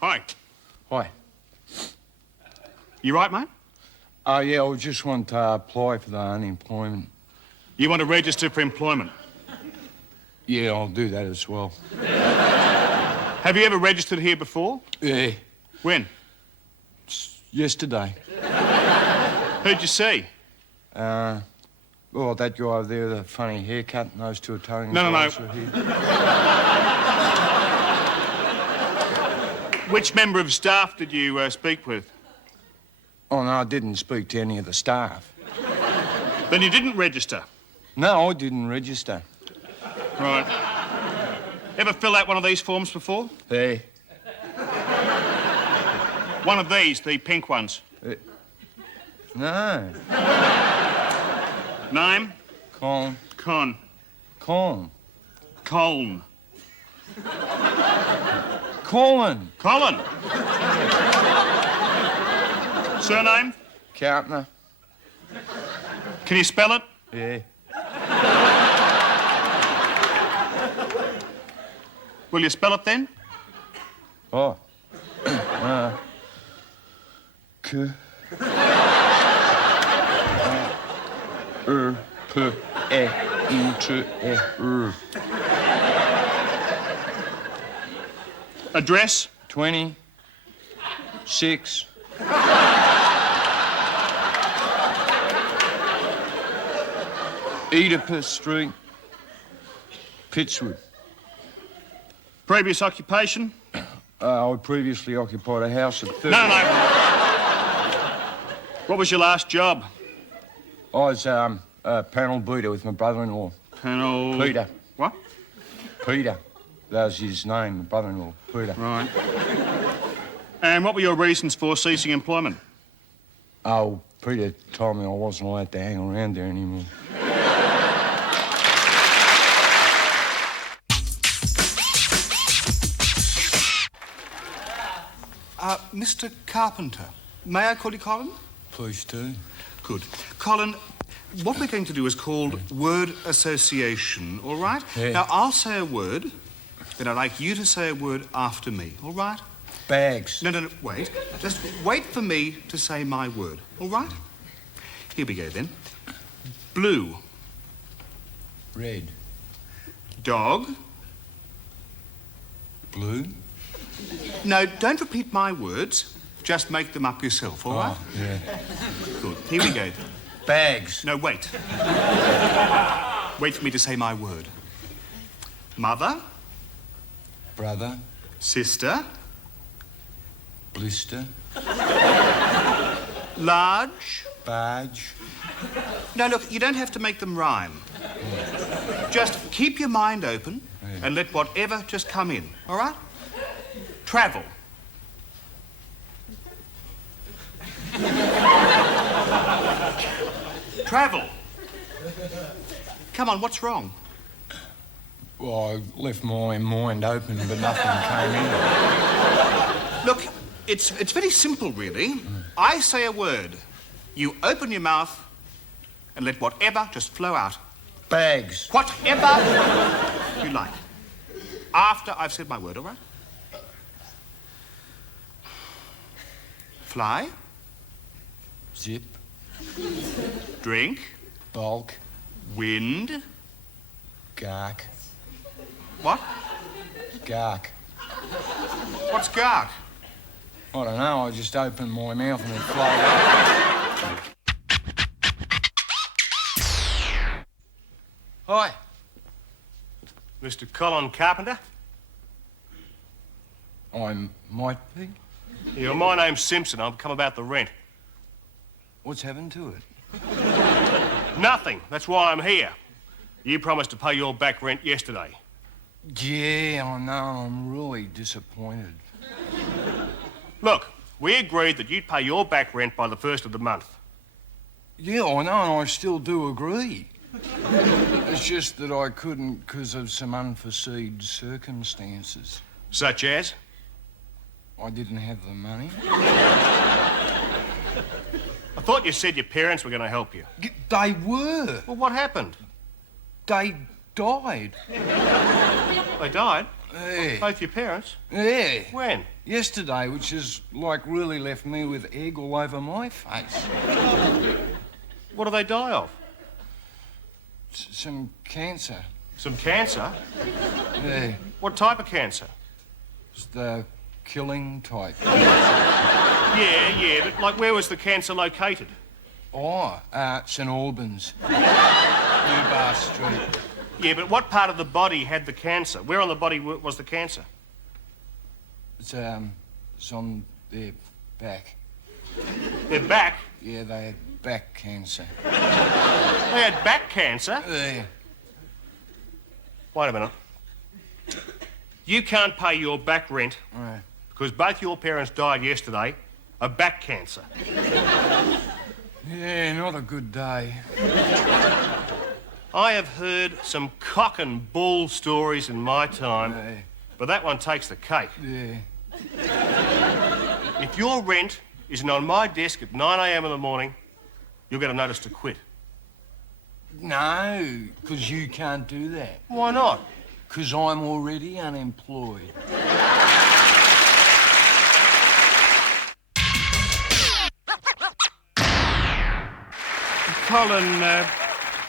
Hi. Hi. You right, mate? Yeah, I just want to apply for the unemployment. You want to register for employment? Yeah, I'll do that as well. Have you ever registered here before? Yeah. When? Yesterday. Who'd you see? Well, that guy over there, the funny haircut, and those two Italian No. guys were here. Which member of staff did you speak with? Oh, no, I didn't speak to any of the staff. Then you didn't register? No, I didn't register. Right. Ever fill out one of these forms before? Hey. One of these, the pink ones. No. Name? Colin. Colin. Colin. Colin. Surname? Carpenter. Can you spell it? Yeah. Will you spell it then? Oh. P E U T E R. Address? 26. Oedipus Street, Pittswood. Previous occupation? I previously occupied a house at 30. No. What was your last job? I was a panel beater with my brother-in-law. Panel... Peter. What? Peter. That was his name, my brother-in-law, Peter. Right. And what were your reasons for ceasing employment? Oh, Peter told me I wasn't allowed to hang around there anymore. Mr. Carpenter, may I call you Colin? Please do. Good. Colin, what we're going to do is called word association, all right? Yeah. Now, I'll say a word, then I'd like you to say a word after me, all right? Bags. No, wait. Just wait for me to say my word, all right? Here we go, then. Blue. Red. Dog. Blue. No, don't repeat my words. Just make them up yourself, all right? Yeah. Good. Here we go. Bags. No, wait. Wait for me to say my word. Mother. Brother. Sister. Blister. Large. Barge. No, look, you don't have to make them rhyme. Just keep your mind open and let whatever just come in, all right? Travel. Travel. Come on, what's wrong? Well, I left my mind open, but nothing came in. Look, it's very simple, really. I say a word. You open your mouth and let whatever just flow out. Bags. Whatever you like. After I've said my word, all right? Fly. Zip. Drink. Bulk. Wind. Gark. What? Gark. What's gark? I don't know, I just opened my mouth and it flowed out. Hi. Mr. Colin Carpenter? I might be. Yeah, my name's Simpson. I've come about the rent. What's happened to it? Nothing. That's why I'm here. You promised to pay your back rent yesterday. Yeah, I know. I'm really disappointed. Look, we agreed that you'd pay your back rent by the 1st of the month. Yeah, I know, and I still do agree. It's just that I couldn't because of some unforeseen circumstances. Such as? I didn't have the money. I thought you said your parents were going to help you. They were. Well, what happened? They died. They died? Hey. Both your parents? Yeah. When? Yesterday, which has, like, really left me with egg all over my face. What do they die of? Some cancer. Some cancer? Yeah. What type of cancer? It's the killing type. Yeah, but, like, where was the cancer located? Oh, St Albans. Newbar Street. Yeah, but what part of the body had the cancer? Where on the body was the cancer? It's on their back. Their back? Yeah, they had back cancer. They had back cancer? Yeah. Wait a minute. You can't pay your back rent Right. because both your parents died yesterday of back cancer. Yeah, not a good day. I have heard some cock and bull stories in my time, Yeah. but that one takes the cake. Yeah. If your rent isn't on my desk at 9 a.m. in the morning, you'll get a notice to quit. No, because you can't do that. Why not? Because I'm already unemployed. Colin,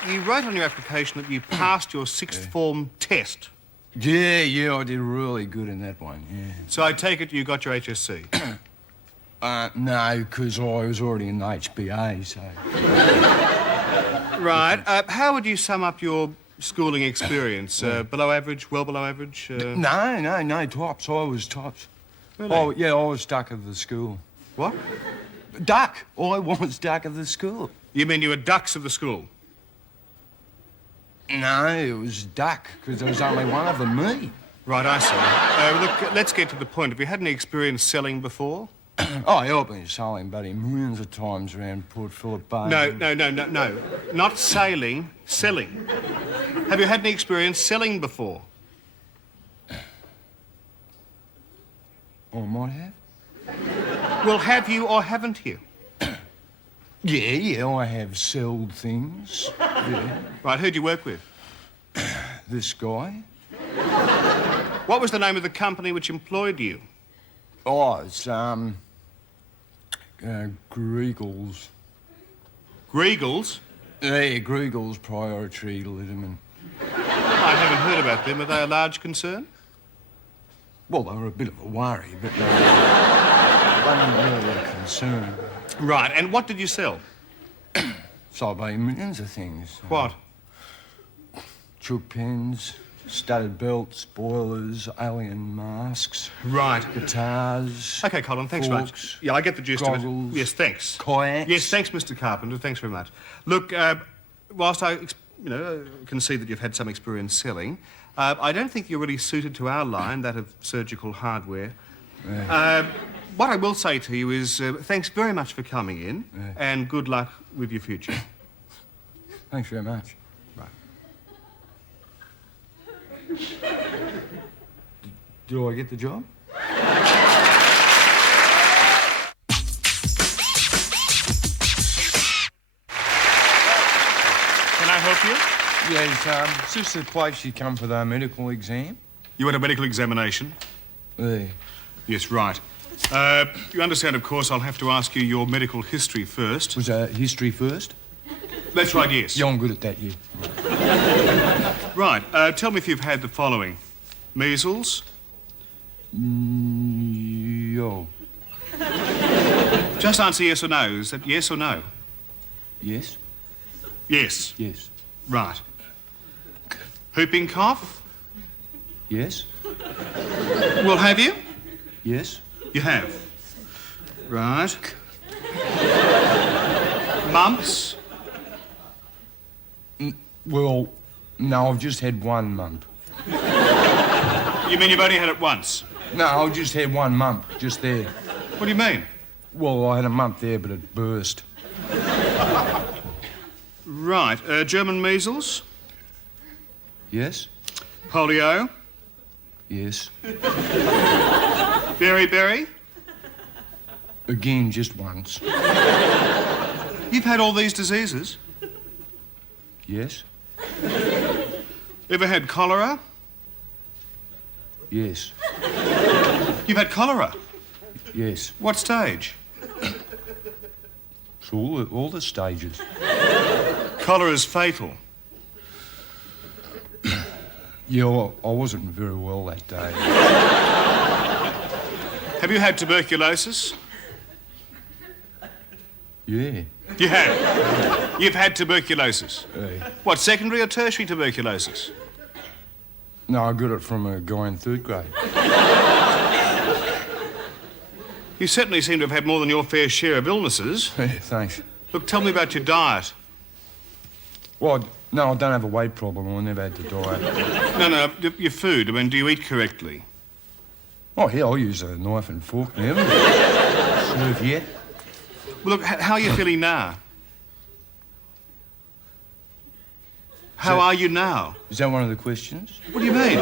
you wrote on your application that you passed your sixth form test. Yeah, I did really good in that one, yeah. So I take it you got your HSC. No, because I was already in HBA, so... Right. How would you sum up your schooling experience? Below average, well below average? No, tops. I was tops. Really? Oh, yeah, I was duck of the school. What? Duck! I was duck of the school. You mean you were ducks of the school? No, it was duck, because there was only one of them, me. Right, I see. Look, let's get to the point. Have you had any experience selling before? Oh, yeah, I've been selling, buddy, millions of times around Port Phillip Bay. No. Not sailing, selling. Have you had any experience selling before? I might have. Well, have you or haven't you? Yeah, I have sold things. Yeah. Right, who'd you work with? This guy. What was the name of the company which employed you? Oh, it's, Gyngell's. Griegels? Yeah, Gyngell's Priority Limited. I haven't heard about them. Are they a large concern? Well, they were a bit of a worry, but they weren't really a concern. Right, and what did you sell? So I bought millions of things. What? Chook pens, studded belts, boilers, alien masks, Right. guitars. OK, Colin, thanks very much. forks, Yeah, I get the gist of goggles, it. Yes, thanks. kayaks. Yes, thanks, Mr. Carpenter. Thanks very much. Look, whilst I, can see that you've had some experience selling, I don't think you're really suited to our line, that of surgical hardware. What I will say to you is thanks very much for coming in, and good luck with your future. Thanks very much. Right. Did I get the job? Can I help you? Yes, it's just the place you come for the medical exam. You had a medical examination? Yeah. Yes, right. You understand, of course, I'll have to ask you your medical history first. Was history first? That's right, yes. Yeah, I'm good at that, yeah. Right. Tell me if you've had the following. Measles? Yo. Just answer yes or no. Is that yes or no? Yes? Yes. Yes. Right. Whooping cough? Yes? Well, have you? Yes? You have. Right. Mumps? Well, no, I've just had one mump. You mean you've only had it once? No, I just had one mump, just there. What do you mean? Well, I had a mump there, but it burst. Right. German measles? Yes? Polio? Yes. Beriberi? Again, just once. You've had all these diseases? Yes? Ever had cholera? Yes. You've had cholera? Yes. What stage? It's all the stages. Cholera is fatal. Yeah, I wasn't very well that day. Have you had tuberculosis? Yeah. You have? You've had tuberculosis? What, secondary or tertiary tuberculosis? No, I got it from a guy in 3rd grade. You certainly seem to have had more than your fair share of illnesses. Yeah, thanks. Look, tell me about your diet. Well, no, I don't have a weight problem. I never had to diet. No, your food. I mean, do you eat correctly? Oh, yeah, I'll use a knife and fork now. Serve yet? Well, look, how are you feeling now? How are you now? Is that one of the questions? What do you mean?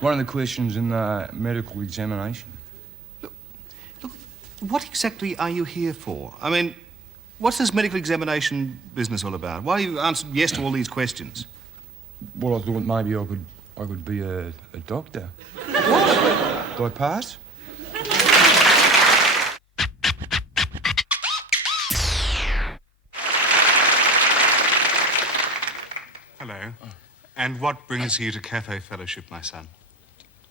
One of the questions in the medical examination. Look, what exactly are you here for? I mean, what's this medical examination business all about? Why you answered yes to all these questions? Well, I thought maybe I could be a doctor. What? Do I pass? Hello. And what brings you to Cafe Fellowship, my son?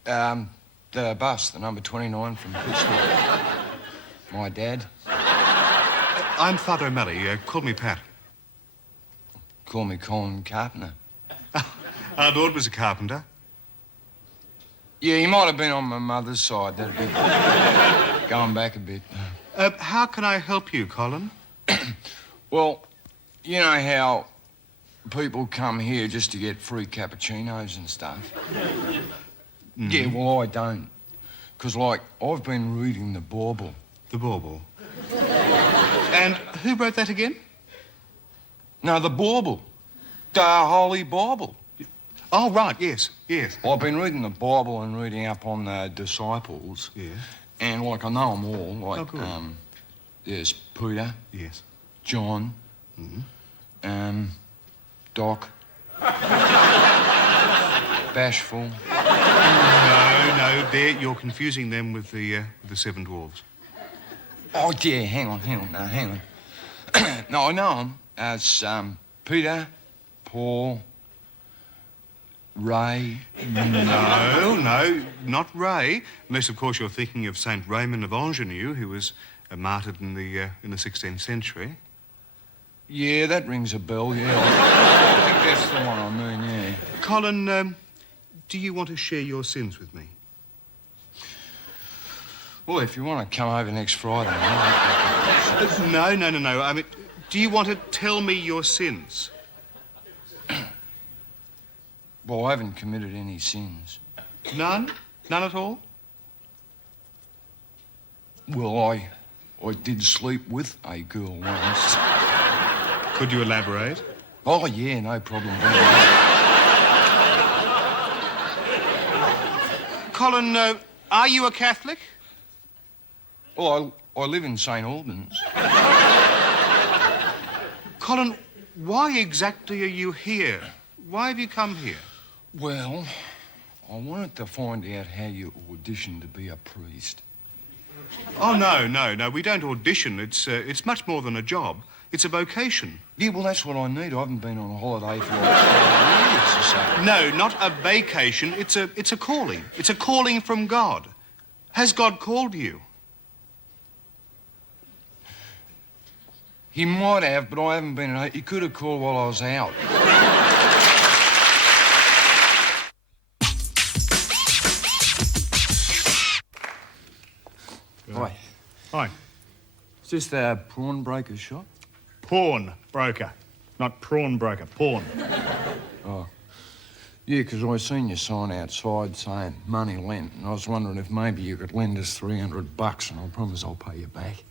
The bus, the number 29 from Pittsburgh. My dad. I'm Father O'Malley. Call me Pat. Call me Colin Carpenter. Our Lord was a carpenter. Yeah, he might have been on my mother's side. That'd be going back a bit. How can I help you, Colin? Well, you know how people come here just to get free cappuccinos and stuff? Yeah, well, I don't. Because, like, I've been reading the Bible. The Bauble. And who wrote that again? No, the Bible. The Holy Bible. Oh, right, yes. I've been reading the Bible and reading up on the disciples. Yeah. And, like, I know them all. Like, Oh, good. there's Peter. Yes. John. Doc. Bashful. No, you're confusing them with the 7 dwarves. Oh, yeah, hang on. No, I know them as Peter, Paul, Ray. No, not Ray. Unless, of course, you're thinking of Saint Raymond of Ingenue, who was martyred in the 16th century. Yeah, that rings a bell, yeah. I think that's the one I mean, yeah. Colin, do you want to share your sins with me? Well, if you want to come over next Friday, No. I mean, do you want to tell me your sins? Well, I haven't committed any sins. None? None at all? Well, I did sleep with a girl once. Could you elaborate? Oh, yeah, no problem. Colin, are you a Catholic? Well, I live in St. Albans. Colin, why exactly are you here? Why have you come here? Well, I wanted to find out how you auditioned to be a priest. Oh, no. We don't audition. It's much more than a job. It's a vocation. Yeah, well, that's what I need. I haven't been on a holiday for like 5 years or so. No, not a vacation. It's a calling. It's a calling from God. Has God called you? He might have, but I haven't been. He could have called while I was out. Hi. Hi. Is this the prawn breaker shop? Pawn broker. Not prawn broker, pawn. Oh. Yeah, 'cause I seen your sign outside saying money lent, and I was wondering if maybe you could lend us $300, and I promise I'll pay you back.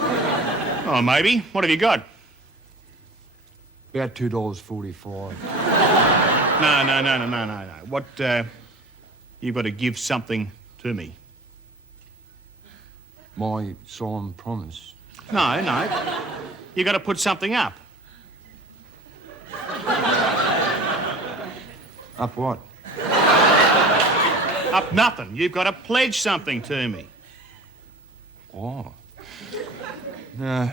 Oh, maybe. What have you got? About $2.45. No. What, you've got to give something to me. My solemn promise. No. You've got to put something up. Up what? Up nothing. You've got to pledge something to me. Oh. No.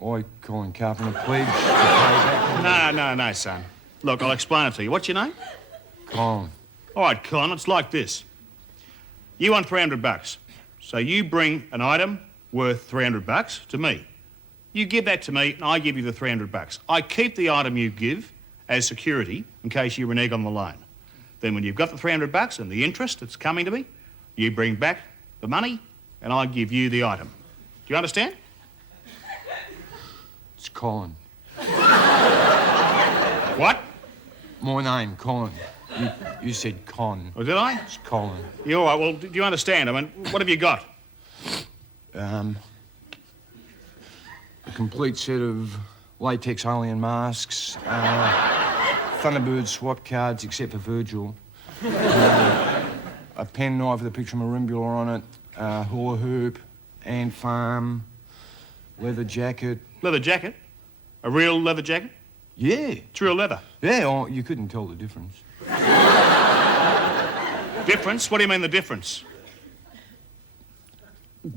I, Colin Carpenter, pledge to pay back. No, son. Look, I'll explain it to you. What's your name? Colin. All right, Colin, it's like this. You want $300. So you bring an item worth $300 to me. You give that to me, and I give you the $300. I keep the item you give as security in case you renege on the loan. Then when you've got the $300 and the interest that's coming to me, you bring back the money, and I give you the item. Do you understand? It's Colin. What? My name, Colin. You said Con. Oh, did I? It's Colin. Yeah, all right, well, do you understand? I mean, what have you got? A complete set of latex alien masks, Thunderbird swap cards, except for Virgil, a pen knife with a picture of Marimbula on it, hula hoop, ant farm, leather jacket. Leather jacket? A real leather jacket? Yeah. It's real leather. Yeah, oh, you couldn't tell the difference. Difference? What do you mean the difference?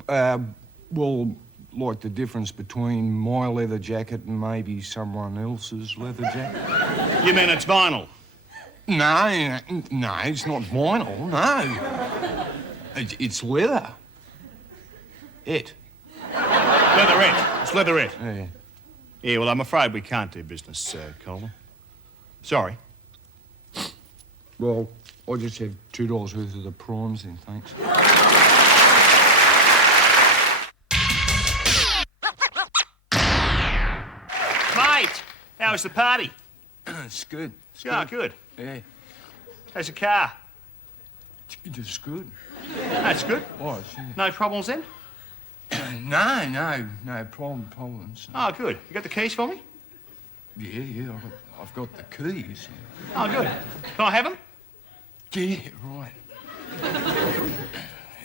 Well, like the difference between my leather jacket and maybe someone else's leather jacket. You mean it's vinyl? No, it's not vinyl, no. It's leather. Leatherette. It's leatherette. Yeah. Yeah, well, I'm afraid we can't do business, Colin. Sorry. Well, I'll just have $2 worth of the prawns then, thanks. Mate, how was the party? It's good. Yeah, good. Yeah. How's the car? It's good. That's good. Oh, No problems then? No problems. Oh, good. You got the keys for me? Yeah, I've got the keys. Oh, good. Can I have them? Yeah, right.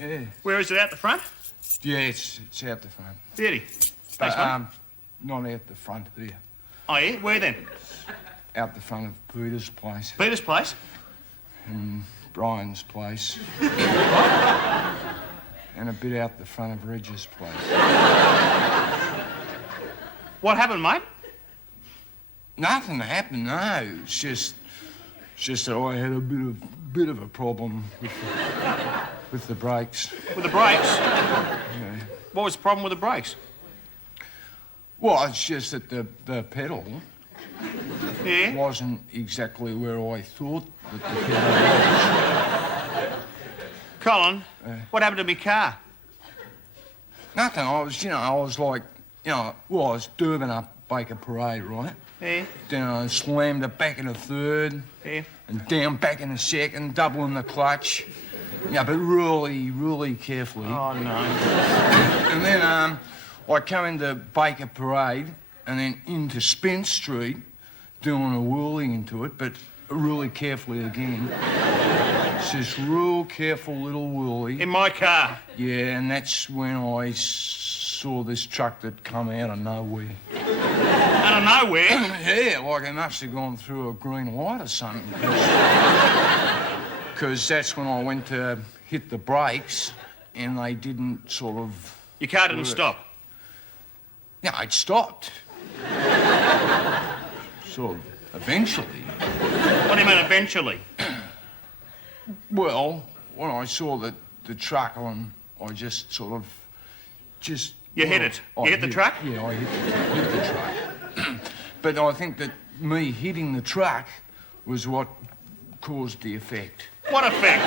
Yeah. Where is it, out the front? Yeah, it's out the front. Beauty. Thanks, mate. Not out the front here. Oh, yeah? Where then? Out the front of Peter's place. Peter's place? And Brian's place. And a bit out the front of Reg's place. What happened, mate? Nothing happened, no. It's just that I had a bit of a problem with the brakes. With the brakes? Yeah. What was the problem with the brakes? Well, it's just that the pedal Yeah? wasn't exactly where I thought that the pedal was. Colin, what happened to me car? Nothing. I was like, I was Durban up Baker Parade, right? Yeah? Then I slammed it back in a third. Yeah? And down back in a second, doubling the clutch. Yeah, but really, really carefully. Oh, no. And then I come into Baker Parade and then into Spence Street, doing a whirling into it, but really carefully again. It's this real careful little whirly. In my car? Yeah, and that's when I saw this truck that come out of nowhere. Out of nowhere? Yeah, like it must have gone through a green light or something. Because that's when I went to hit the brakes and they didn't sort of... Your car didn't stop? No, it stopped. Sort of, eventually. What do you mean, eventually? Well, when I saw the truck on, I just sort of... You hit it? You hit the truck? Yeah, I hit the truck. But I think that me hitting the truck was what caused the effect. What effect?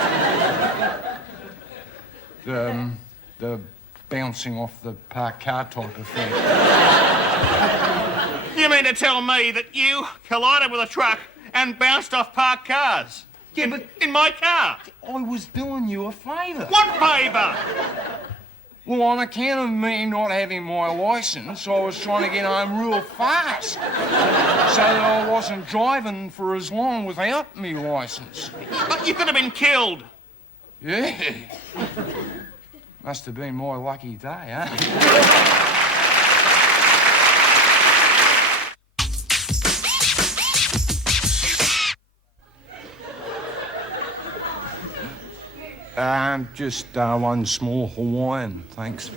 The bouncing off the parked car type effect. You mean to tell me that you collided with a truck and bounced off parked cars? Yeah, but In my car? I was doing you a favour. What favour? Well, on account of me not having my licence, I was trying to get home real fast so that I wasn't driving for as long without me licence. But you could have been killed. Yeah. Must have been my lucky day, huh? Just one small Hawaiian, thanks.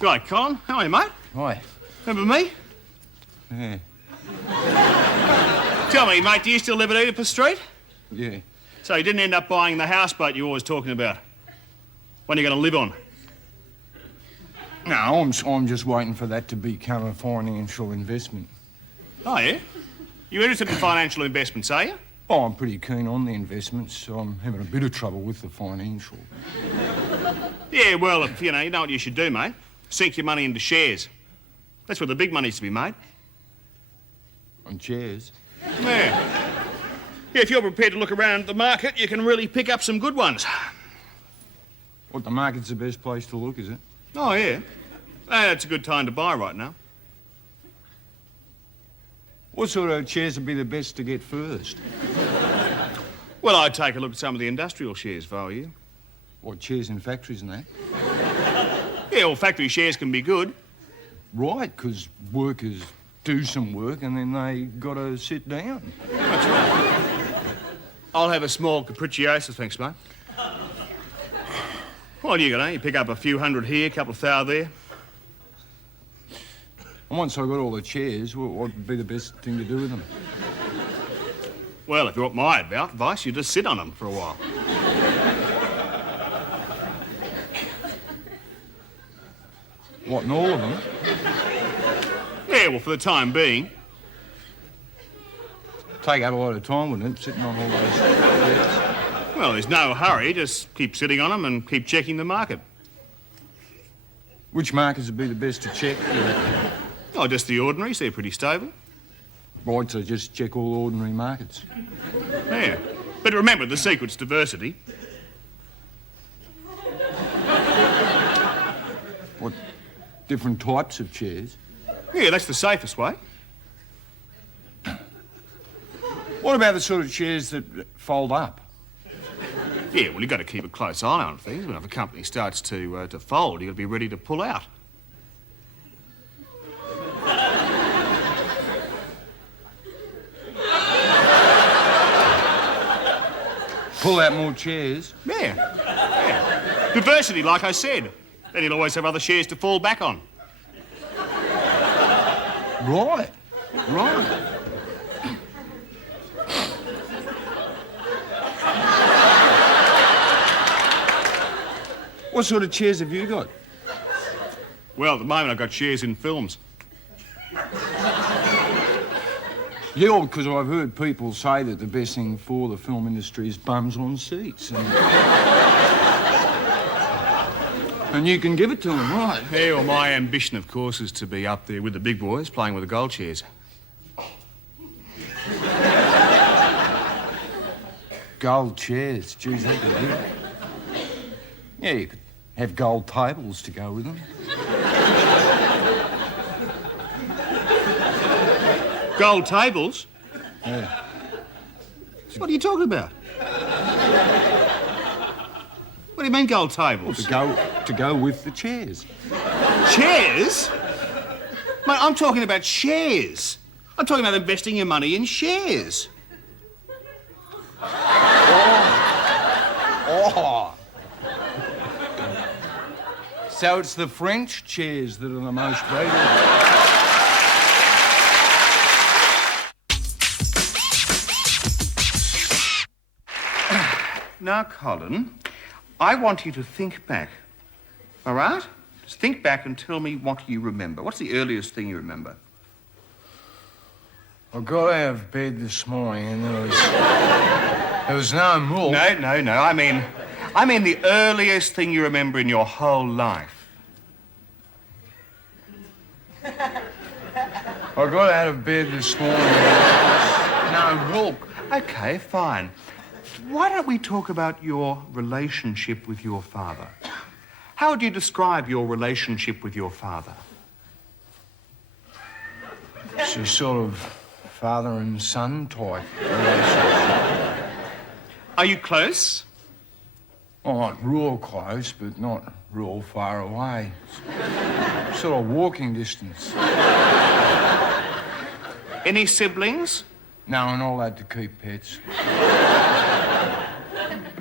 Right, Colin. How are you, mate? Hi. Remember me? Yeah. Tell me, mate, do you still live at Oedipus Street? Yeah. So you didn't end up buying the houseboat you're always talking about? One you're going to live on? No, I'm just waiting for that to become a financial investment. Oh, yeah? You interested in financial investments, are you? Oh, I'm pretty keen on the investments, so I'm having a bit of trouble with the financial. Yeah, well, if, you know what you should do, mate? Sink your money into shares. That's where the big money's to be made. On chairs? Yeah. Yeah, if you're prepared to look around the market, you can really pick up some good ones. What, the market's the best place to look, is it? Oh, yeah. It's a good time to buy right now. What sort of chairs would be the best to get first? Well, I'd take a look at some of the industrial shares if I were you. What, chairs in factories and that? Yeah, well, factory shares can be good. Right, because workers do some work and then they got to sit down. That's right. I'll have a small capricciosa, thanks, mate. What do you got, eh? You pick up a few hundred here, a couple of thou there. And once I got all the chairs, what would be the best thing to do with them? Well, if you want my advice, you just sit on them for a while. What, in all of them? Yeah, well, for the time being. Take up a lot of time, wouldn't it, sitting on all those chairs? Well, there's no hurry. Just keep sitting on them and keep checking the market. Which markets would be the best to check? Oh, just the ordinaries. They're pretty stable. Right, so just check all ordinary markets. Yeah. But remember, the secret's diversity. What, different types of chairs? Yeah, that's the safest way. What about the sort of chairs that fold up? Yeah, well, you've got to keep a close eye on things. When if a company starts to fold, you've got to be ready to pull out. Pull out more chairs? Yeah. Diversity, like I said. Then you'll always have other shares to fall back on. Right. Right. What sort of chairs have you got? Well, at the moment, I've got shares in films. Yeah, because I've heard people say that the best thing for the film industry is bums on seats. And you can give it to them, right? Yeah, well, my ambition, of course, is to be up there with the big boys playing with the gold chairs. Gold chairs, geez, that'd be good. Yeah, you could have gold tables to go with them. Gold tables? Yeah. What are you talking about? What do you mean gold tables? Well, to go with the chairs. Chairs? Mate, I'm talking about shares. I'm talking about investing your money in shares. Oh. So it's the French chairs that are the most valuable. Now, Colin, I want you to think back. All right? Just think back and tell me what you remember. What's the earliest thing you remember? I got out of bed this morning and there was no milk. No. I mean the earliest thing you remember in your whole life. I got out of bed this morning and there was no milk. Okay, fine. Why don't we talk about your relationship with your father? How would you describe your relationship with your father? It's a sort of father and son type relationship. Are you close? Oh, not real close, but not real far away. Sort of walking distance. Any siblings? No, we're not allowed to keep pets.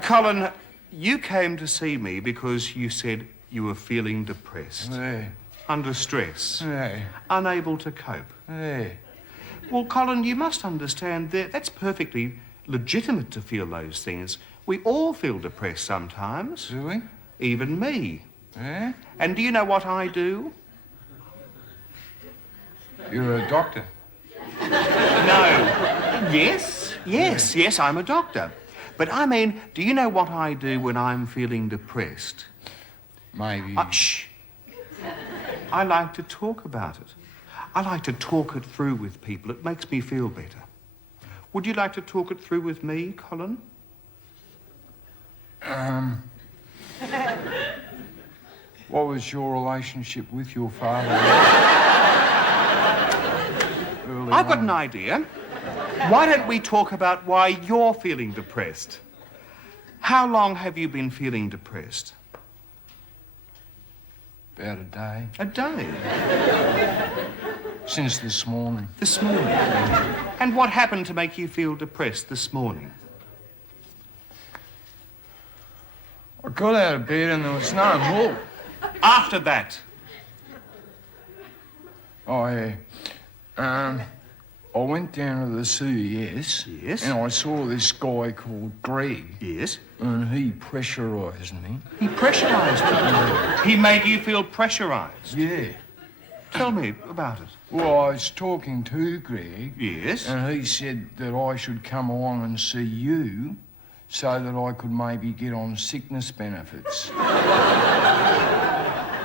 Colin, you came to see me because you said you were feeling depressed, Yeah. under stress, Yeah. unable to cope. Yeah. Well, Colin, you must understand that that's perfectly legitimate to feel those things. We all feel depressed sometimes. Do we? Even me. Yeah? And do you know what I do? You're a doctor. No. Yes, I'm a doctor. But I mean, do you know what I do when I'm feeling depressed? Maybe. Shh. I like to talk about it. I like to talk it through with people. It makes me feel better. Would you like to talk it through with me, Colin? What was your relationship with your father? I've got an idea. Why don't we talk about why you're feeling depressed? How long have you been feeling depressed? About a day. A day. Since this morning. This morning. And what happened to make you feel depressed this morning? I got out of bed and there was no more. After that. Oh, yeah. I went down to the CES. Yes. And I saw this guy called Greg. Yes. And he pressurised me. He pressurised you. He made you feel pressurised. Yeah. Tell me about it. Well, I was talking to Greg. Yes. And he said that I should come along and see you so that I could maybe get on sickness benefits.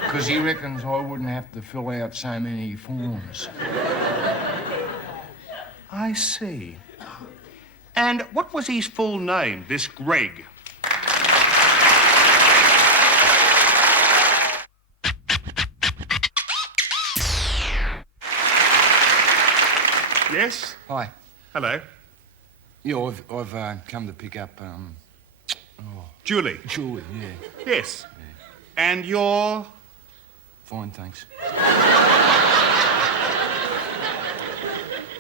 Because he reckons I wouldn't have to fill out so many forms. I see. And what was his full name, this Greg? Yes? Hi. Hello. Yeah, I've come to pick up, Julie. Julie, yeah. Yes. And you're... Fine, thanks.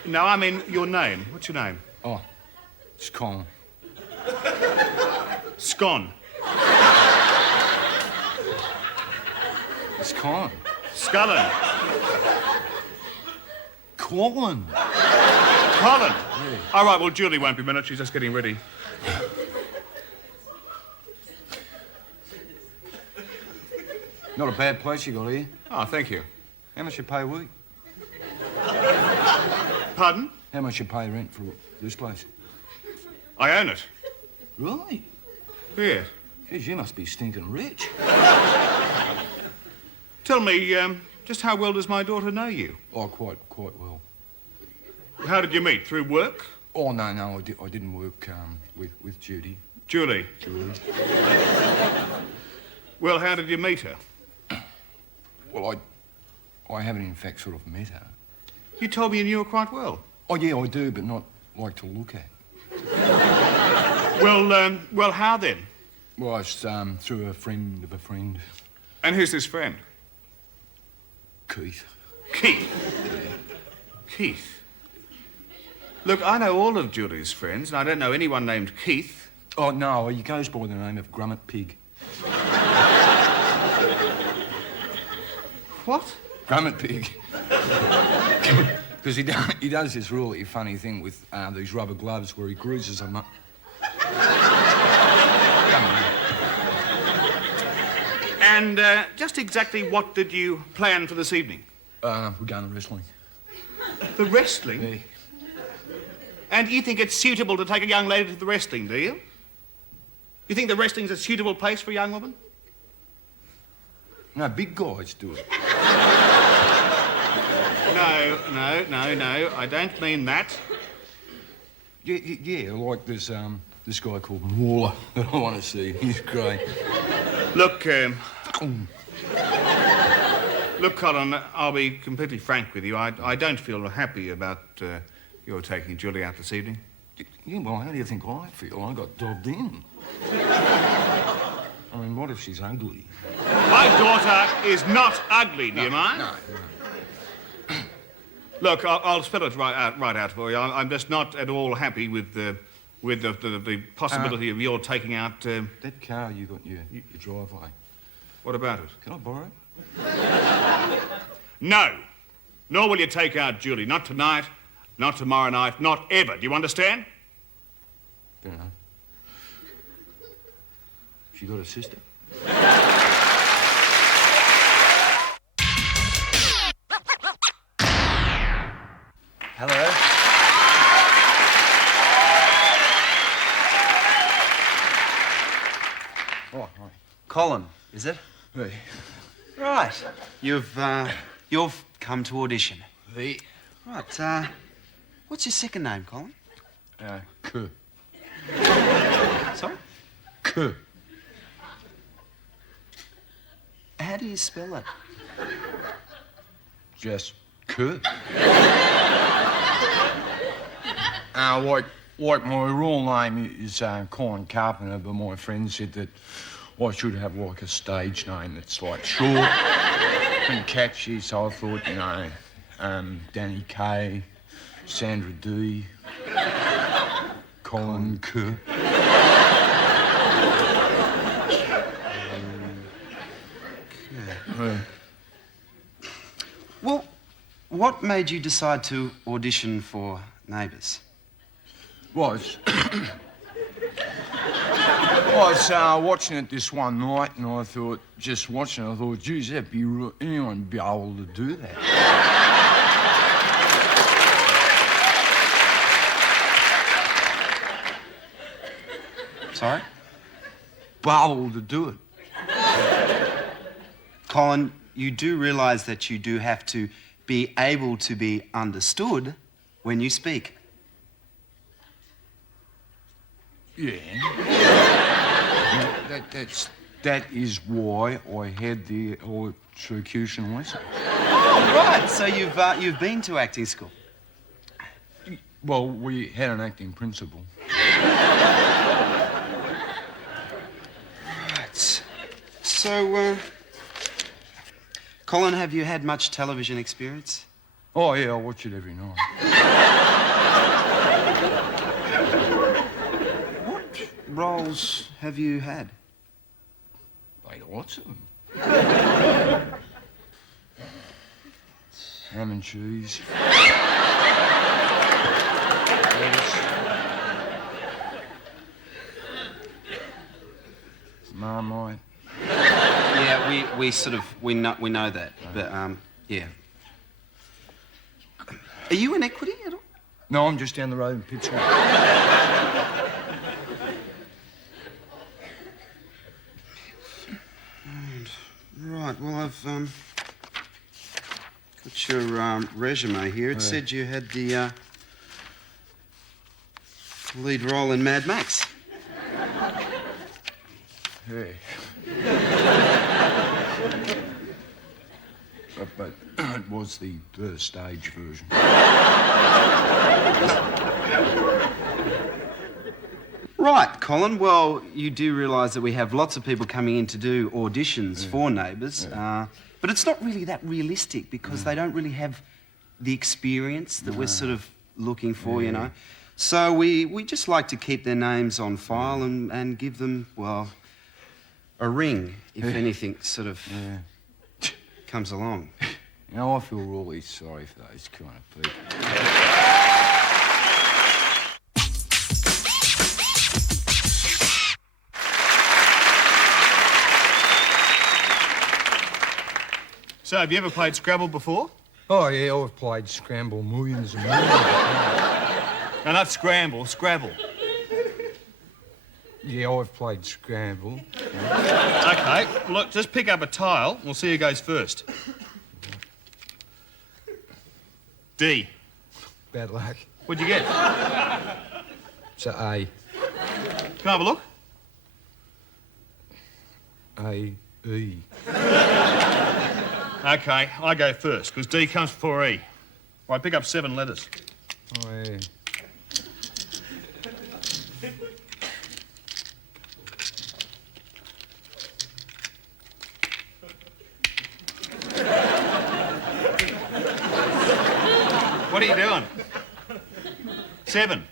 No, I mean your name. What's your name? Oh, it's Colin. Scone. It's Colin. Scullin. Colin. Colin. Yeah. All right, well, Julie won't be a minute. She's just getting ready. Not a bad place you got here. Oh, thank you. How much you pay a week? Pardon? How much you pay rent for this place? I own it. Really? Yes. Geez, you must be stinking rich. Tell me, just how well does my daughter know you? Oh, quite well. How did you meet? Through work? Oh, no, I didn't work with Judy. Julie. Julie. Well, how did you meet her? Well, I haven't in fact sort of met her. You told me you knew her quite well. Oh, yeah, I do, but not like to look at. Well, how then? Well, it's through a friend of a friend. And who's this friend? Keith. Keith. Keith. Look, I know all of Julie's friends, and I don't know anyone named Keith. Oh, no, he goes by the name of Grummet Pig. What? Grummet Pig. Because he does this really funny thing with these rubber gloves where he greases them up. And just exactly what did you plan for this evening? We're going to wrestling. The wrestling? Yeah. And you think it's suitable to take a young lady to the wrestling, do you? You think the wrestling's a suitable place for a young woman? No, big guys do it. No, I don't mean that. Yeah, like this guy called Waller that I want to see. He's great. Look, look, Colin, I'll be completely frank with you. I don't feel happy about your taking Julie out this evening. Yeah, well, how do you think I feel? I got dobbed in. I mean, what if she's ugly? My daughter is not ugly, do you mind? No. Look, I'll spell it right out for you. I'm just not at all happy with with the possibility of your taking out... That car you got in your driveway, What about it? can I borrow it? No. Nor will you take out Julie. Not tonight, not tomorrow night, not ever. Do you understand? Fair enough. She got a sister? Hello. Oh, hi. Colin, is it? Hey. Right. You've come to audition. Hey. Right, what's your second name, Colin? K. Sorry? K. How do you spell it? Just K. Like my real name is Colin Carpenter, but my friend said that I should have like a stage name that's like short and catchy, so I thought, you know, Danny Kaye, Sandra D, Colin K. Well, what made you decide to audition for Neighbours? Was. I was watching it this one night, and I thought, just watching it, I thought, geez, that'd be anyone would be able to do that. Sorry? Be able to do it. Colin, you do realise that you do have to be able to be understood when you speak. Yeah. That is why I had the electrocution lesson. Oh, right. So you've been to acting school. Well, we had an acting principal. Right. So, Colin, have you had much television experience? Oh, yeah, I watch it every night. What roles have you had? Played lots of them. Ham and cheese. Lettuce. Marmite. Yeah, we know that, but yeah. Are you in equity at all? No, I'm just down the road in Pittsburgh. Right. Well, I've got your resume here. It said you had the lead role in Mad Max. Hey. But it was the first stage version. Right, Colin. Well, you do realise that we have lots of people coming in to do auditions for Neighbours, but it's not really that realistic because they don't really have the experience that we're sort of looking for, you know. So we just like to keep their names on file and give them, well, a ring if anything sort of comes along. You know, I feel really sorry for those kind of people. So, have you ever played Scrabble before? Oh, yeah, I've played Scramble millions and millions of times. No, not Scramble, Scrabble. Yeah, I've played Scramble. Okay, look, just pick up a tile. We'll see who goes first. D. Bad luck. What'd you get? It's a A. Can I have a look? A, E. Okay, I go first, because D comes before E. Right, pick up 7 letters. Oh, yeah. What are you doing? 7.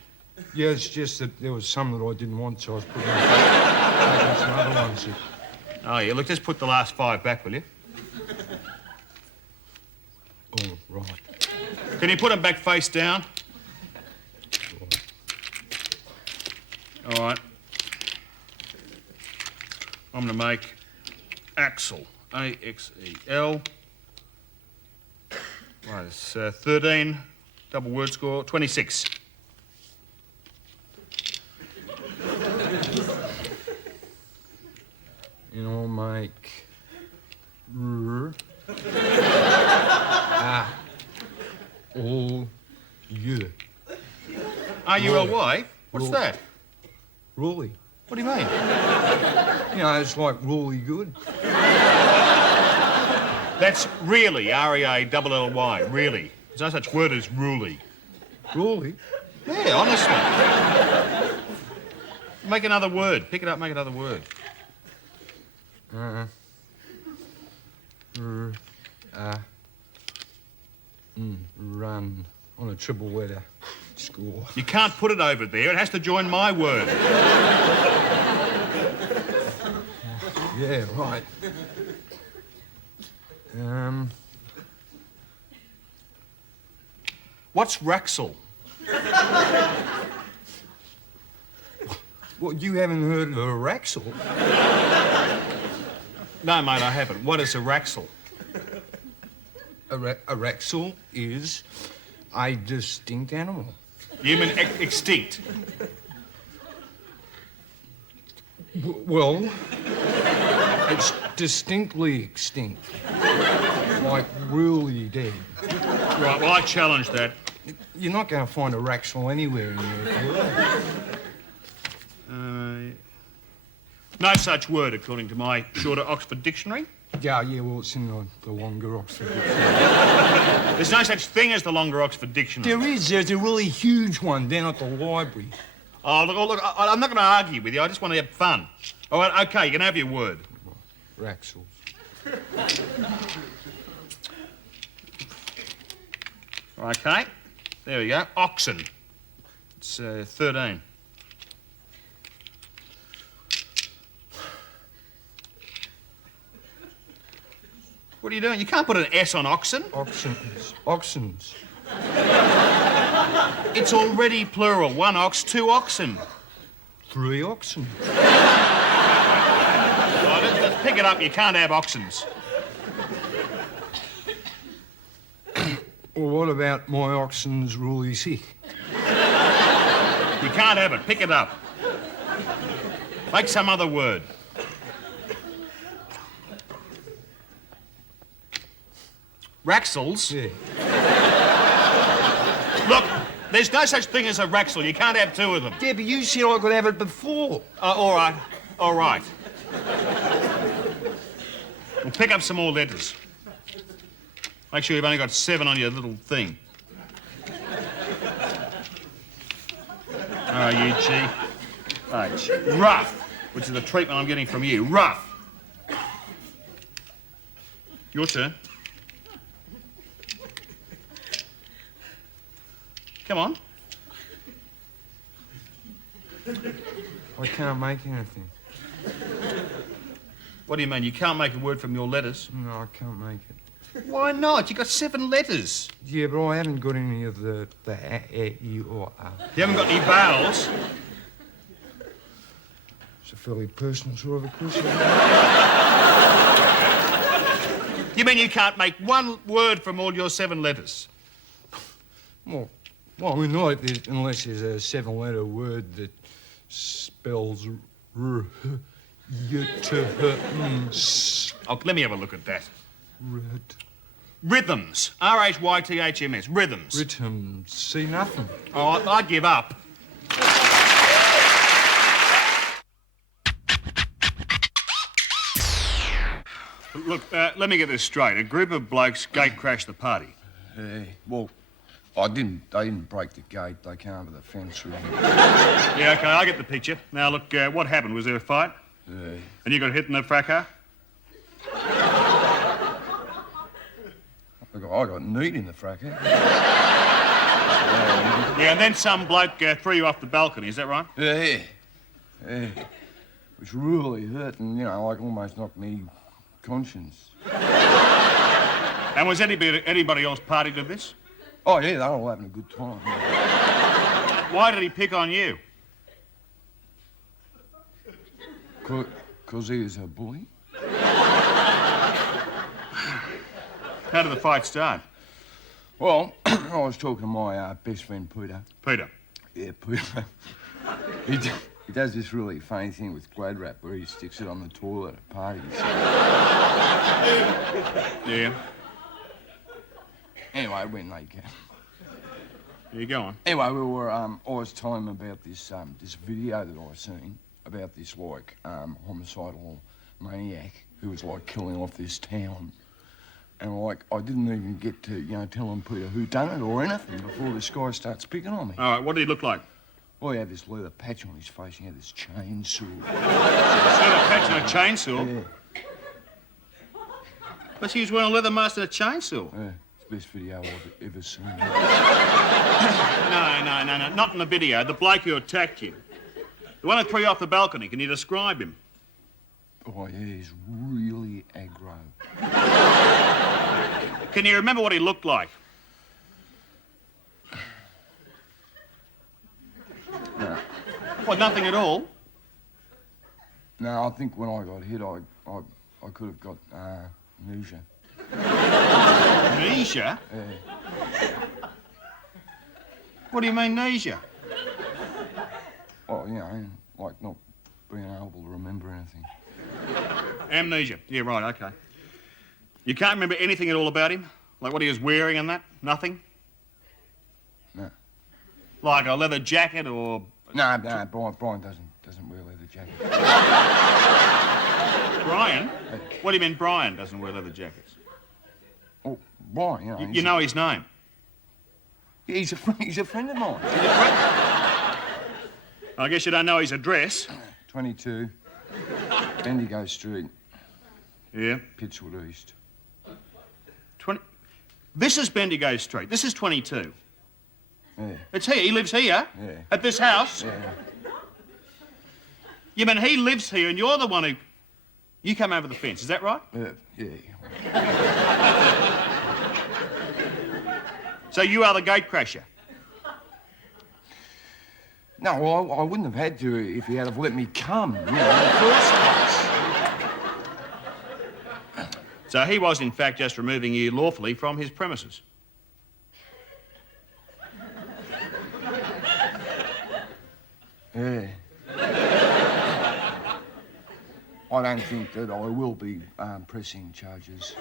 Yeah, it's just that there was some that I didn't want, so I was putting taking some other ones. Oh, yeah, look, just put the last 5 back, will you? Oh, right. Can you put them back face down? All right. I'm going to make Axel, A-X-E-L. Right, it's 13, double word score, 26. And I'll make R A O U. R-U-L-Y? What's Roy. that? Really? What do you mean? You know, it's like really good. That's really, R-E-A-L-L-Y, really. There's no such word as ruly. Really? Yeah, honestly. Make another word. Pick it up, make another word. Run on a triple letter score. You can't put it over there. It has to join my word. Yeah, right. What's Raxel? What, you haven't heard of a Raxel? No, mate, I haven't. What is a Raxel? A Raxel is a distinct animal. You mean extinct? Well, it's distinctly extinct. Like, really dead. Right, well, I challenge that. You're not going to find a Raxel anywhere in your No such word, according to my shorter Oxford Dictionary. Yeah, well, it's in the longer Oxford Dictionary. There's no such thing as the longer Oxford Dictionary. There is. There's a really huge one down at the library. Oh, look, I'm not going to argue with you. I just want to have fun. All right, OK, you can have your word. Raxels. OK, there we go. Oxen. It's 13. What are you doing? You can't put an S on oxen. Oxens. It's already plural. 1 ox, 2 oxen. 3 oxen. Right, let's pick it up. You can't have oxens. Well, what about my oxen's really sick? You can't have it. Pick it up. Make some other word. Raxels? Yeah. Look, there's no such thing as a Raxel. You can't have 2 of them. Yeah, but you said I could have it before. All right. All right. We'll pick up some more letters. Make sure you've only got 7 on your little thing. R-U-G. H. Rough, which is the treatment I'm getting from you. Rough. Your turn. Come on. I can't make anything. What do you mean? You can't make a word from your letters? No, I can't make it. Why not? You got 7 letters. Yeah, but I haven't got any of the a, e, or a. You haven't got any vowels. It's a fairly personal sort of a question. You mean you can't make 1 word from all your 7 letters? Well, I mean, not unless there's a 7-letter word that spells r, y, t, h, s. Oh, let me have a look at that. Red. Rhythms. R-H-Y-T-H-M-S. Rhythms. Rhythms. See nothing. Oh, I give up. Look, let me get this straight. A group of blokes gate crashed the party. Hey, well, they didn't break the gate. They came over the fence really. Yeah, OK, I get the picture. Now, look, what happened? Was there a fight? Yeah. And you got hit in the fracas? I got kneed in the fracas. Yeah, and then some bloke threw you off the balcony, is that right? Yeah. Which really hurt and, you know, like almost knocked me conscience. And was anybody else party to this? Oh, yeah, they were all having a good time. Why did he pick on you? Because he is a bully. How did the fight start? Well, I was talking to my best friend, Peter. Peter. Yeah, Peter. He does this really funny thing with Glad wrap where he sticks it on the toilet at parties. Yeah. Anyway, when they came. You go on. Anyway, we were, I was telling him about this, this video that I seen about this, like, homicidal maniac who was, like, killing off this town. And, like, I didn't even get to, you know, tell him, Peter, who done it or anything before this guy starts picking on me. All right, what did he look like? Well, he had this leather patch on his face. He had this chainsaw. Leather patch and a chainsaw? Yeah. But he was wearing a leather mask and a chainsaw. Yeah, it's the best video I've ever seen. No, not in the video. The bloke who attacked you. The one who threw you off the balcony. Can you describe him? Oh, yeah, he's really aggro. Can you remember what he looked like? No. What, nothing at all? No, I think when I got hit, I could have got, amnesia. Amnesia? Yeah. What do you mean, amnesia? Well, you know, like not being able to remember anything. Amnesia. Yeah, right, okay. You can't remember anything at all about him? Like what he was wearing and that? Nothing? No. Like a leather jacket or... No, Brian doesn't wear leather jackets. Brian? What do you mean Brian doesn't wear leather jackets? Oh, Brian, you know. You know his name? He's a friend of mine. I guess you don't know his address. 22, Bendigo Street, Yeah. Pittswood East. 20... This is Bendigo Street. This is 22. Yeah. It's here. He lives here? Yeah. At this house? Yeah. You mean he lives here and you're the one who... You come over the fence, is that right? Yeah. So you are the gate crasher? No, well, I wouldn't have had to if he had have let me come, you know, in the first place. So he was, in fact, just removing you lawfully from his premises? Yeah. I don't think that I will be pressing charges.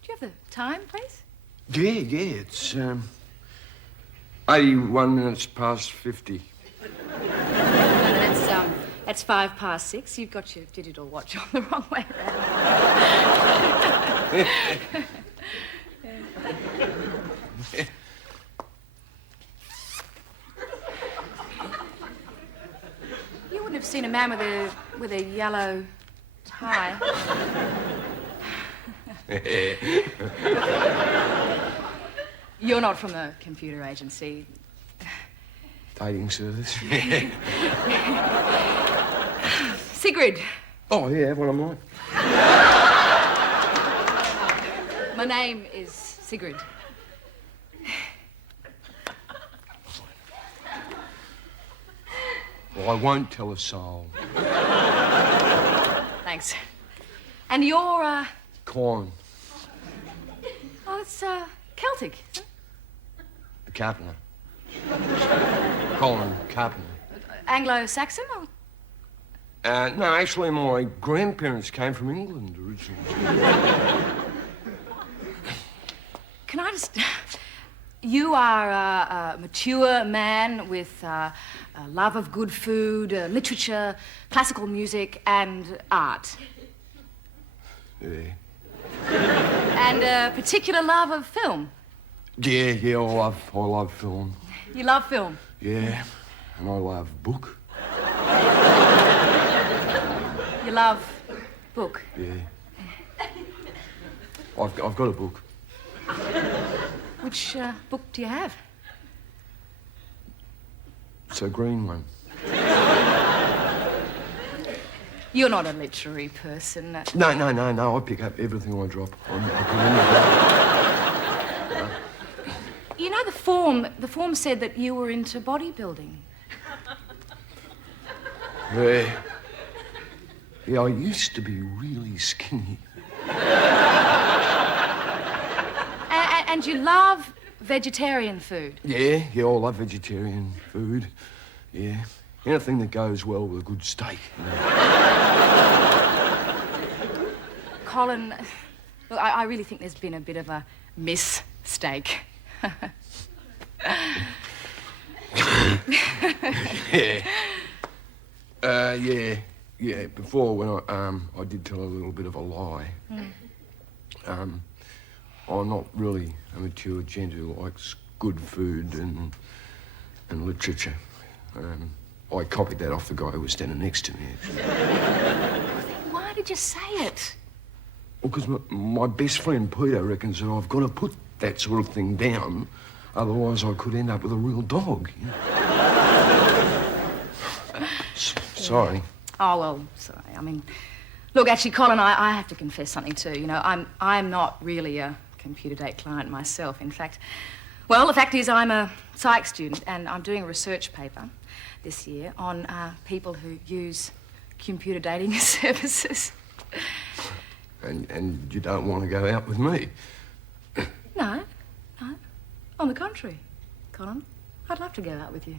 Do you have the time, please? Yeah, it's 81 minutes past 50. That's 6:05. You've got your digital watch on the wrong way around. You wouldn't have seen a man with a yellow tie. You're not from the computer agency. Dating service. Sigrid. Oh, yeah, what am I? My name is Sigrid. Well, I won't tell a soul. Thanks. And you're, Colin. Oh, it's, Celtic, isn't it? Carpenter. Colin Carpenter. Anglo-Saxon or... No, actually, my grandparents came from England originally. Can I just... You are a mature man with a love of good food, literature, classical music, and art. Yeah. And a particular love of film. Yeah, I love film. You love film? Yeah, and I love book. You love book? Yeah. I've got a book. Which book do you have? It's a green one. You're not a literary person. No. I pick up everything I drop. You know, the form said that you were into bodybuilding. Yeah. Yeah, I used to be really skinny. And you love vegetarian food. Yeah, I love vegetarian food. Yeah. Anything that goes well with a good steak. You know. Colin, look, I really think there's been a bit of a mistake. Yeah. Before, when I did tell a little bit of a lie. I'm not really a mature gent who likes good food and literature. I copied that off the guy who was standing next to me, actually. Why did you say it? Well, because my best friend Peter reckons that I've got to put that sort of thing down, otherwise I could end up with a real dog. You know? Sorry. Oh, well, sorry. I mean, look, actually, Colin, I have to confess something too. You know, I'm not really a computer date client myself. In fact, well, the fact is I'm a psych student and I'm doing a research paper this year on people who use computer dating services. And you don't want to go out with me? No. On the contrary, Colin, I'd love to go out with you.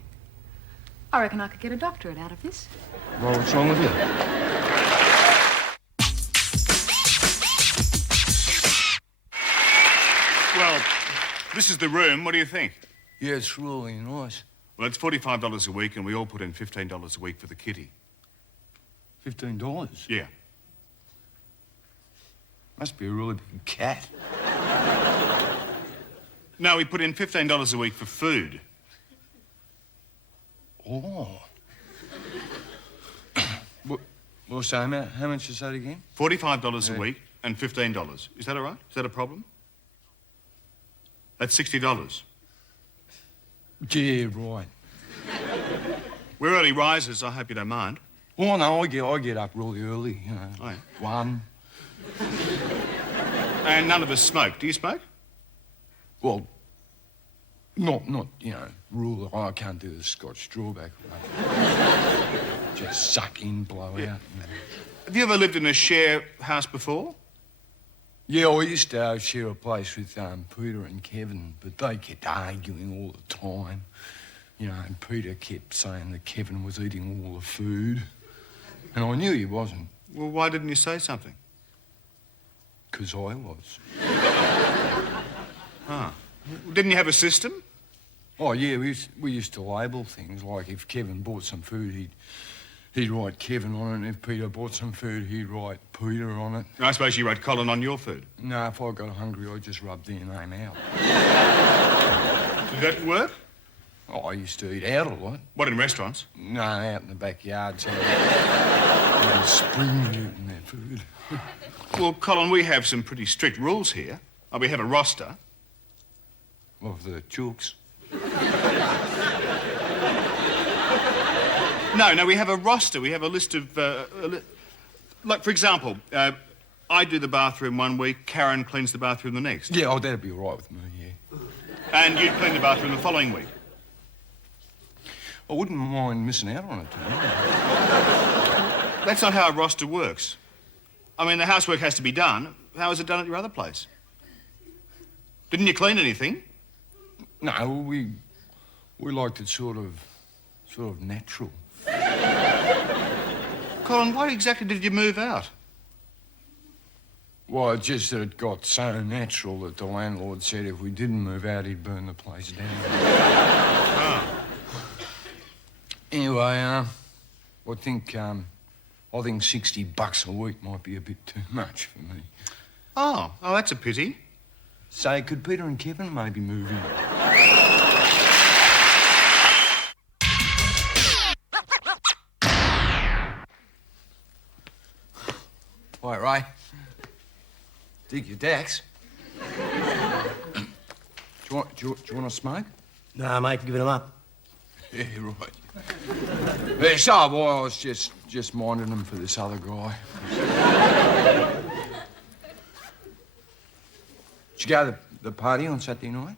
I reckon I could get a doctorate out of this. Well, what's wrong with you? Well, this is the room. What do you think? Yeah, it's really nice. Well, it's $45 a week, and we all put in $15 a week for the kitty. $15? Yeah. Must be a really big cat. No, we put in $15 a week for food. Oh. Well, so how much is that again? $45 a week and $15. Is that all right? Is that a problem? That's $60. Yeah, right. We're early risers. I hope you don't mind. Well, no, I get up really early, you know. Oh, yeah. 1. And none of us smoke. Do you smoke? Well, not you know, rule. I can't do the Scotch drawback. Just suck in, blow out. You know. Have you ever lived in a share house before? Yeah, I used to share a place with Peter and Kevin, but they kept arguing all the time. You know, and Peter kept saying that Kevin was eating all the food. And I knew he wasn't. Well, why didn't you say something? 'Cause I was. Ah. Didn't you have a system? Oh, yeah, we used to label things. Like if Kevin bought some food, he'd write Kevin on it, and if Peter bought some food, he'd write Peter on it. I suppose you wrote Colin on your food. No, if I got hungry, I'd just rub their name out. Did that work? Oh, I used to eat out a lot. What, in restaurants? No, out in the backyard, so they'd spring eating their food. Well, Colin, we have some pretty strict rules here. We have a roster. Of the chooks. No, we have a roster. We have a list of... like, for example, I do the bathroom one week, Karen cleans the bathroom the next. Yeah, oh, that'd be all right with me, yeah. And you'd clean the bathroom the following week. I wouldn't mind missing out on it, too. That's not how a roster works. I mean, the housework has to be done. How is it done at your other place? Didn't you clean anything? No, we liked it sort of natural. Colin, why exactly did you move out? Well, it's just that it got so natural that the landlord said if we didn't move out, he'd burn the place down. Anyway, I think $60 a week might be a bit too much for me. Oh, that's a pity. So could Peter and Kevin maybe move in? All right, Ray. Dig your decks. Do you want to smoke? Nah, mate, giving them up. Yeah, right. Yeah, so I was just minding them for this other guy. Did you go to the party on Saturday night?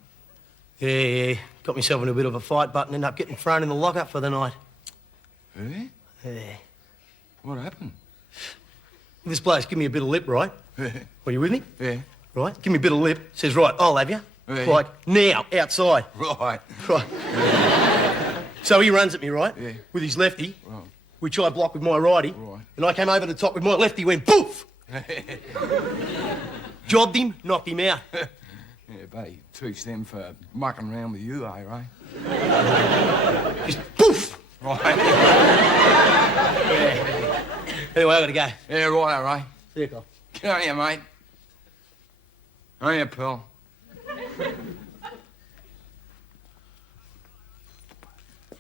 Yeah. Got myself in a bit of a fight, but ended up getting thrown in the lockup for the night. Yeah? Yeah. What happened? This bloke's give me a bit of lip, right? Yeah. Are you with me? Yeah. Right? Give me a bit of lip. Says, right, I'll have you. Yeah. Like, now, outside. Right. Right. So he runs at me, right? Yeah. With his lefty, Right. which I blocked with my righty. Right. And I came over the top with my lefty, went poof! Jobbed him, knocked him out. Yeah, buddy, teach them for mucking around with you, eh, Ray? Just poof! Right. Anyway, I gotta go. Yeah, right, Ray. See you, Col. Get on here, mate. On here, pal.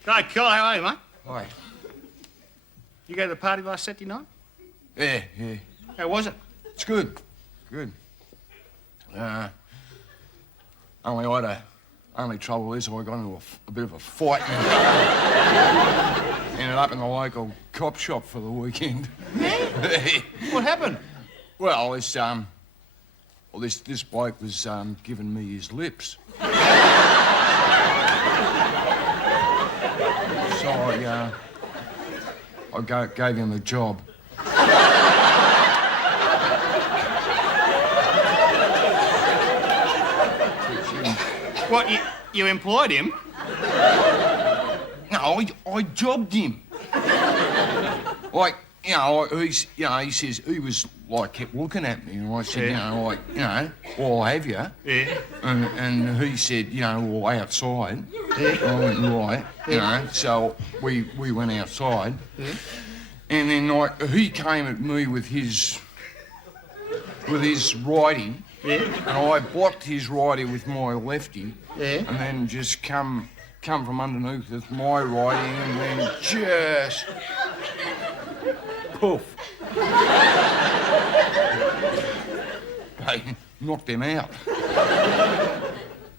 Hi, Col, how are you, mate? Hi. You go to the party last Saturday night? Yeah. How was it? It's good. Good. Only trouble is I got into a bit of a fight and ended up in the local cop shop for the weekend. What happened? Well, this bloke was giving me his lips. So I gave him a job. What, you employed him? No, I jobbed him. Like, he says, he was, like, kept looking at me, and I said, well, I'll have you. Yeah. And he said, well, outside. Yeah. I went, right, so we went outside. Yeah. And then, like, he came at me with his righty. Yeah. And I blocked his righty with my lefty. Yeah. And then just come from underneath with my righty and then just poof. They knocked him out.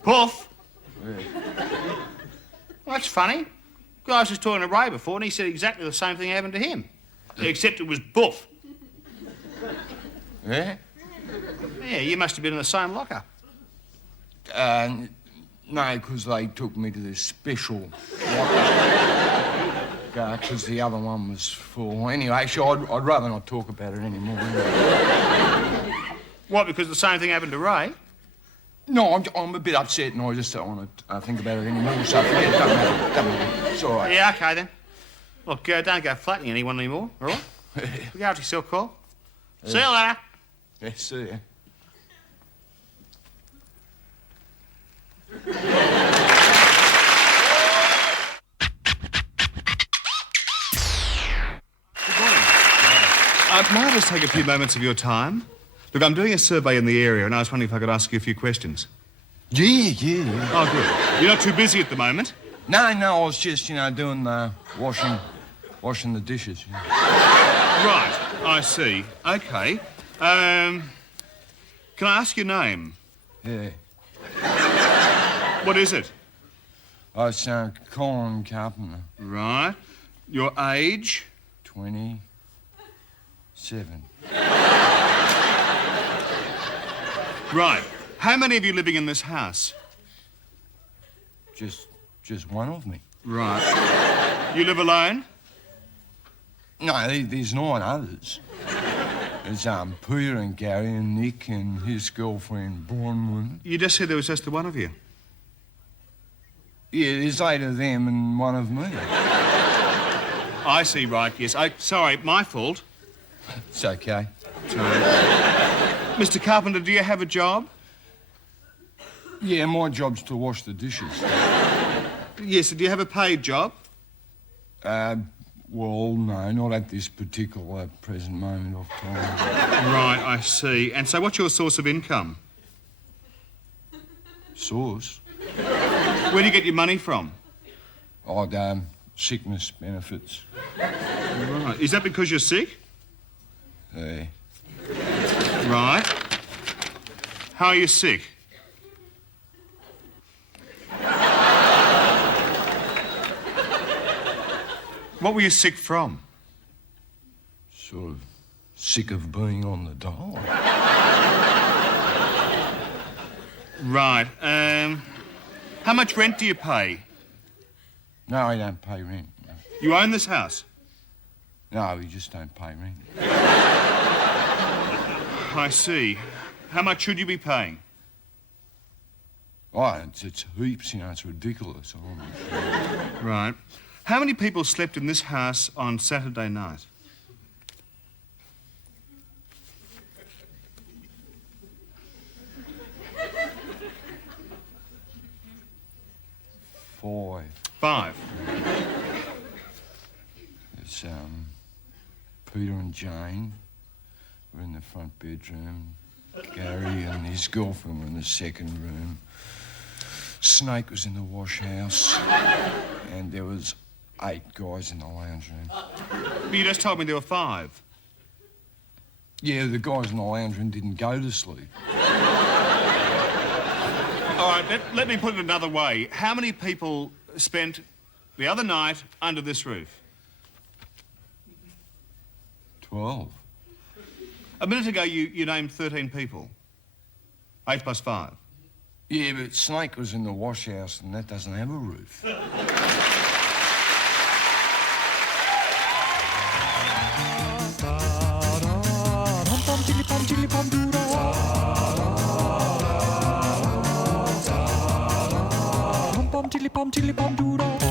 Poof? Yeah. Well, that's funny. I was just talking to Ray before and he said exactly the same thing happened to him. Except it was boof. Yeah? Yeah, you must have been in the same locker. No, because they took me to this special locker. Because the other one was full. Anyway, actually, I'd rather not talk about it anymore. What, because the same thing happened to Ray? No, I'm a bit upset and I just don't want to think about it anymore, so forget it. Don't matter. It's all right. Yeah, OK, then. Look, don't go flattening anyone anymore, all right? Look after yourself, Col. See you later. Yeah, see ya. May I just take a few moments of your time? Look, I'm doing a survey in the area and I was wondering if I could ask you a few questions. Yeah. Oh, good. You're not too busy at the moment? No, I was just, doing the washing the dishes. Right, I see. OK. Can I ask your name? Yeah. What is it? Oh, it's Colin Carpenter. Right. Your age? 27. Right. How many of you living in this house? Just one of me. Right. You live alone? No, there's 9 others. There's Peter and Gary and Nick and his girlfriend Bronwyn. You just said there was just the one of you. Yeah, there's 8 of them and 1 of me. I see, right, yes. Sorry, my fault. It's okay. Sorry. Mr. Carpenter, do you have a job? Yeah, my job's to wash the dishes. Yes, do you have a paid job? Well, no, not at this particular present moment of time. Right, I see. And so what's your source of income? Source? Where do you get your money from? Sickness benefits. Right. Is that because you're sick? Yeah. Right. How are you sick? What were you sick from? Sort of sick of being on the dole. Right. How much rent do you pay? No, I don't pay rent. No. You own this house? No, we just don't pay rent. I see. How much should you be paying? Oh, it's heaps, you know, it's ridiculous. Right. How many people slept in this house on Saturday night? Five. It's, Peter and Jane were in the front bedroom. Gary and his girlfriend were in the second room. Snake was in the wash house. And there was 8 guys in the lounge room. But you just told me there were 5. Yeah, the guys in the lounge room didn't go to sleep. All right, let me put it another way. How many people spent the other night under this roof? 12. A minute ago, you named 13 people. 8 plus 5. Yeah, but Snake was in the wash house and that doesn't have a roof. Chili pom doodle.